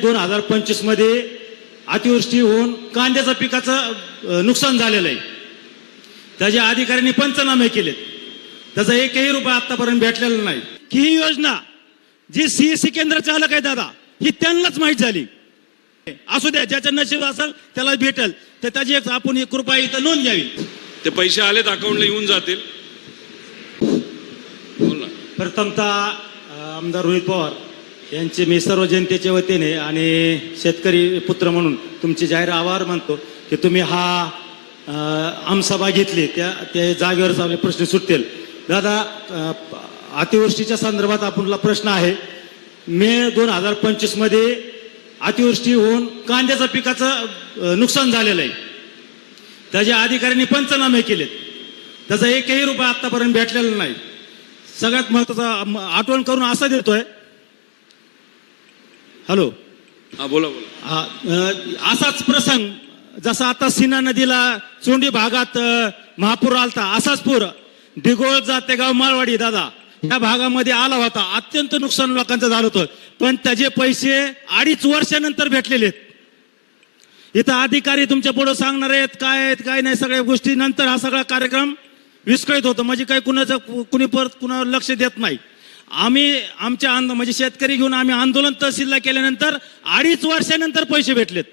दोन हजार पंचवीसमध्ये अतिवृष्टी होऊन कांद्याचं पिकाचं नुकसान झालेलं आहे. त्याच्या अधिकाऱ्यांनी पंचनामे केलेत. त्याचा एकही रुपया आतापर्यंत भेटलेला नाही. की ही योजना जी सीएससी केंद्र चालक आहे दादा ही त्यांनाच माहीत झाली. असू द्या ज्याच्या नशीब असेल त्याला भेटेल. तर त्याची एक आपण एक कृपया इथं नोंद घ्यावी. ते पैसे आलेत अकाउंटला येऊन जातील. प्रथमतः आमदार रोहित पवार यांचे मी सर्व जनतेच्या वतीने आणि शेतकरी पुत्र म्हणून तुमचे जाहीर आभार मानतो की तुम्ही हा आमसभा घेतली. त्या त्या जागेवरच आपले प्रश्न सुटतील. दादा अतिवृष्टीच्या संदर्भात आपला प्रश्न आहे. मे दोन हजार पंचवीसमध्ये अतिवृष्टी होऊन कांद्याचं पिकाचं नुकसान झालेलं आहे. त्याच्या अधिकाऱ्यांनी पंचनामे केलेत. त्याचा एकही रुपया आत्तापर्यंत भेटलेला नाही. सगळ्यात महत्त्वाचा आठवण करून असा देतोय हॅलो. हा बोला बोला. हा, असाच प्रसंग जसा आता सीना नदीला चोंडी भागात महापूर आलता असाच पूर. डिगोळ जातेगाव माळवाडी दादा. या भागामध्ये आला होता. अत्यंत नुकसान लोकांचं झालं होतं. पण त्याचे पैसे अडीच वर्षानंतर भेटलेले आहेत इथं अधिकारी तुमच्यापुढे सांगणार आहेत काय आहेत काय नाही सगळ्या गोष्टी. नंतर हा सगळा कार्यक्रम विस्कळीत होतो. म्हणजे काही कुणाचं कुणी परत कुणावर लक्ष देत नाही. आम्ही आमच्या आंदो म्हणजे शेतकरी घेऊन आम्ही आंदोलन तहसीलला केल्यानंतर अडीच वर्षानंतर पैसे भेटलेत.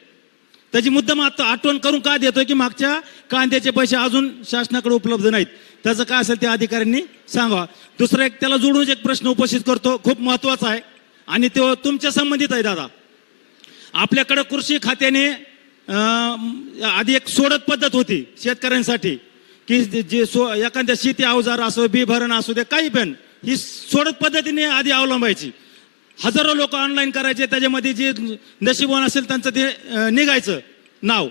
त्याची मुद्दाम आता आठवण करून का देतोय की मागच्या कांद्याचे पैसे अजून शासनाकडे उपलब्ध नाहीत. त्याचं काय असेल त्या अधिकाऱ्यांनी सांगा. दुसरा एक त्याला जोडूनच एक प्रश्न उपस्थित करतो. खूप महत्त्वाचा आहे. आणि तो तुमच्या संबंधित आहे दादा. आपल्याकडे कृषी खात्याने आधी एक सोडत पद्धत होती शेतकऱ्यांसाठी. की जे सो एखाद्या शेती अवजार असो बी भरण असू दे काही पण. ही सोडत पद्धतीने आधी अवलंबायची. हजारो लोक ऑनलाईन करायचे त्याच्यामध्ये जे नशीबवान असेल त्यांचं ते निघायचं नाव.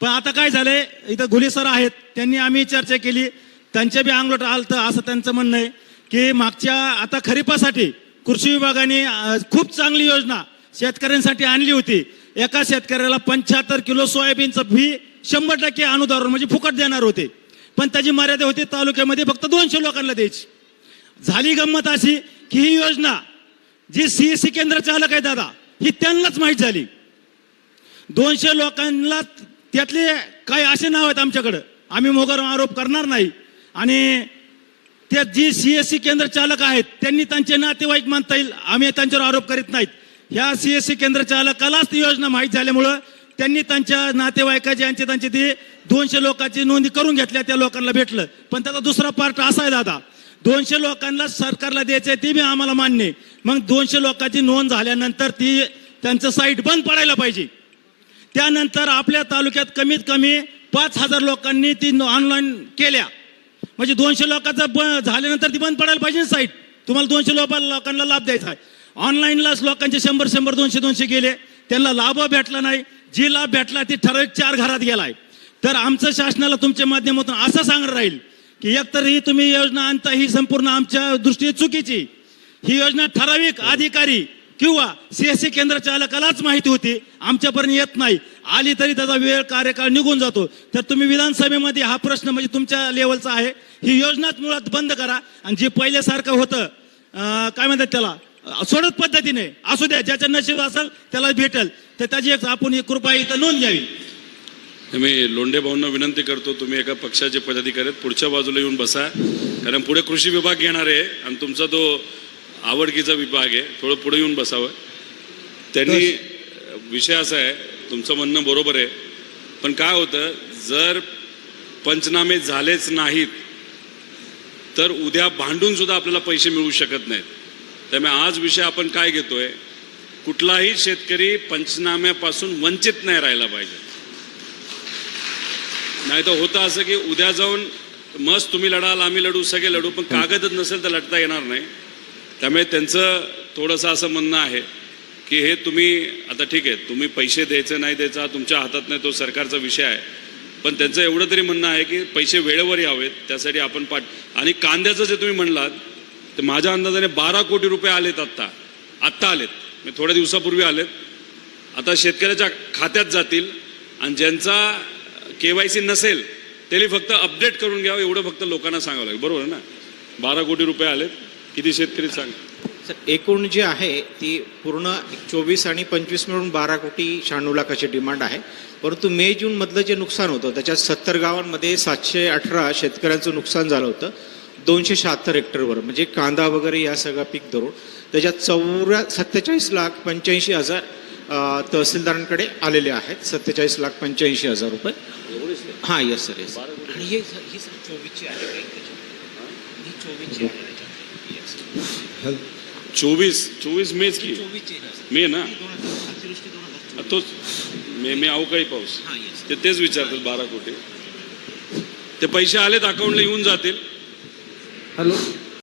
पण आता काय झालंय इथं घुले सर आहेत त्यांनी आम्ही चर्चा केली. त्यांच्या बी अंगलोट आलतं असं त्यांचं म्हणणं आहे की मागच्या आता खरीपासाठी कृषी विभागाने खूप चांगली योजना शेतकऱ्यांसाठी आणली होती. एका शेतकऱ्याला पंच्याहत्तर किलो सोयाबीनचं फी शंभर टक्के अनुदान म्हणजे फुकट देणार होते. पण त्याची मर्यादा होती तालुक्यामध्ये फक्त दोनशे लोकांना द्यायची. झाली गंमत अशी की ही योजना जी सीएससी केंद्र चालक आहे दादा ही त्यांनाच माहीत झाली. दोनशे लोकांना त्यातले काही असे नाव आहेत आमच्याकडं. आम्ही मोगर आरोप करणार नाही. आणि त्या जी सी एस सी केंद्र चालक आहेत त्यांनी त्यांचे नातेवाईक मानता येईल. आम्ही त्यांच्यावर आरोप करीत नाहीत. ह्या सी एस सी केंद्र चालकालाच ती योजना माहीत झाल्यामुळं त्यांनी त्यांच्या नातेवाईकाचे यांचे त्यांचे ते दोनशे लोकांची नोंदी करून घेतल्या त्या लोकांना भेटलं. पण त्याचा दुसरा पार्ट असा आहे दादा दोनशे लोकांना सरकारला द्यायचं आहे ते बी आम्हाला मान्य मग दोनशे लोकांची नोंद झाल्यानंतर ती त्यांचं साईट बंद पडायला पाहिजे. त्यानंतर आपल्या तालुक्यात कमीत कमी पाच हजार लोकांनी ती ऑनलाईन केल्या. म्हणजे दोनशे लोकांचं ब झाल्यानंतर ती बंद पडायला पाहिजे साईट. तुम्हाला दोनशे लोक लोकांना लाभ द्यायचा आहे. ऑनलाईनलाच लोकांचे शंभर शंभर दोनशे दोनशे गेले. त्यांना लाभ भेटला नाही. जी लाभ भेटला ती ठराविक चार घरात गेलाय. तर आमचं शासनाला तुमच्या माध्यमातून असं सांगणं राहील. की एकतर ही तुम्ही योजना आणता ही संपूर्ण आमच्या दृष्टीने चुकीची. ही योजना ठराविक अधिकारी किंवा सीएससी केंद्र चालकालाच माहिती होती. आमच्यापर्यंत येत नाही. आली तरी त्याचा वेळ कार्यकाळ निघून जातो. तर तुम्ही विधानसभेमध्ये हा प्रश्न म्हणजे तुमच्या लेवलचा आहे. ही योजनाच मुळात बंद करा. आणि जे पहिल्यासारखं होतं काय म्हणतात त्याला? सोडत पद्धतीने असू द्या ज्याच्या नशीब असेल त्याला भेटेल. तर त्याची एक आपण ही कृपा इथं नोंद घ्यावी. मी लोंढे भाऊंना विनंती करतो तुम्ही एका पक्षाचे पदाधिकारी आहेत पुढच्या बाजूला येऊन बसा. कारण पुढे कृषी विभाग येणार आहे आणि तुमचा तो आवडकीचा विभाग आहे थोडं पुढे येऊन बसावं. त्यांनी विषय असा आहे तुमचं म्हणणं बरोबर आहे. पण काय होतं जर पंचनामे झालेच नाहीत तर उद्या भांडून सुद्धा आपल्याला पैसे मिळू शकत नाहीत. त्यामुळे आज विषय आपण काय घेतोय कुठलाही शेतकरी पंचनाम्यापासून वंचित नाही राहायला पाहिजे. नाही तर होतं असं की उद्या जाऊन मस्त तुम्ही लढाल आम्ही लढू सगळे लढू पण कागदच नसेल तर लढता येणार नाही. त्यामुळे त्यांचं थोडंसं असं म्हणणं आहे की हे तुम्ही आता ठीक आहे तुम्ही पैसे द्यायचे नाही द्यायचा तुमच्या हातात नाही तो सरकारचा विषय आहे. पण त्यांचं एवढं तरी म्हणणं आहे की पैसे वेळेवर यावेत त्यासाठी आपण पाठ आणि कांद्याचं जे तुम्ही म्हणलात ते माझ्या अंदाजाने बारा कोटी रुपये आलेत आत्ता. आत्ता आलेत. म्हणजे थोड्या दिवसापूर्वी आलेत. आता शेतकऱ्याच्या खात्यात जातील आणि ज्यांचा के वाय सी नसेल त्याला फक्त अपडेट करून घ्यावं एवढं फक्त लोकांना सांगावं लागेल. बरोबर ना? बारा कोटी रुपये आलेत. किती शेतकरी सांग. सर एकूण जी आहे ती पूर्ण चोवीस आणि पंचवीस मिळून बारा कोटी शहाण्णव लाखाची डिमांड आहे. परंतु मे जून मधलं जे नुकसान होतं त्याच्यात सत्तर गावांमध्ये सातशे अठरा शेतकऱ्यांचं नुकसान झालं होतं. दोनशे शहात्तर हेक्टरवर म्हणजे कांदा वगैरे या सगळं पीक धरून. त्याच्यात चौऱ्या सत्तेचाळीस लाख पंच्याऐंशी हजार तहसीलदारांकडे आलेले आहेत. सत्तेचाळीस लाख पंच्याऐंशी हजार रुपये. हां येस सर येस आणि हे सर ही सर चोवीसची आहे? ही आहे. चोवीस चोवीस मेच की? मे ना. तोच. मे मे अवकाळी पाऊस. हां. ते तेच विचारतात बारा कोटी. ते पैसे आलेत अकाउंटला येऊन जातील. हॅलो?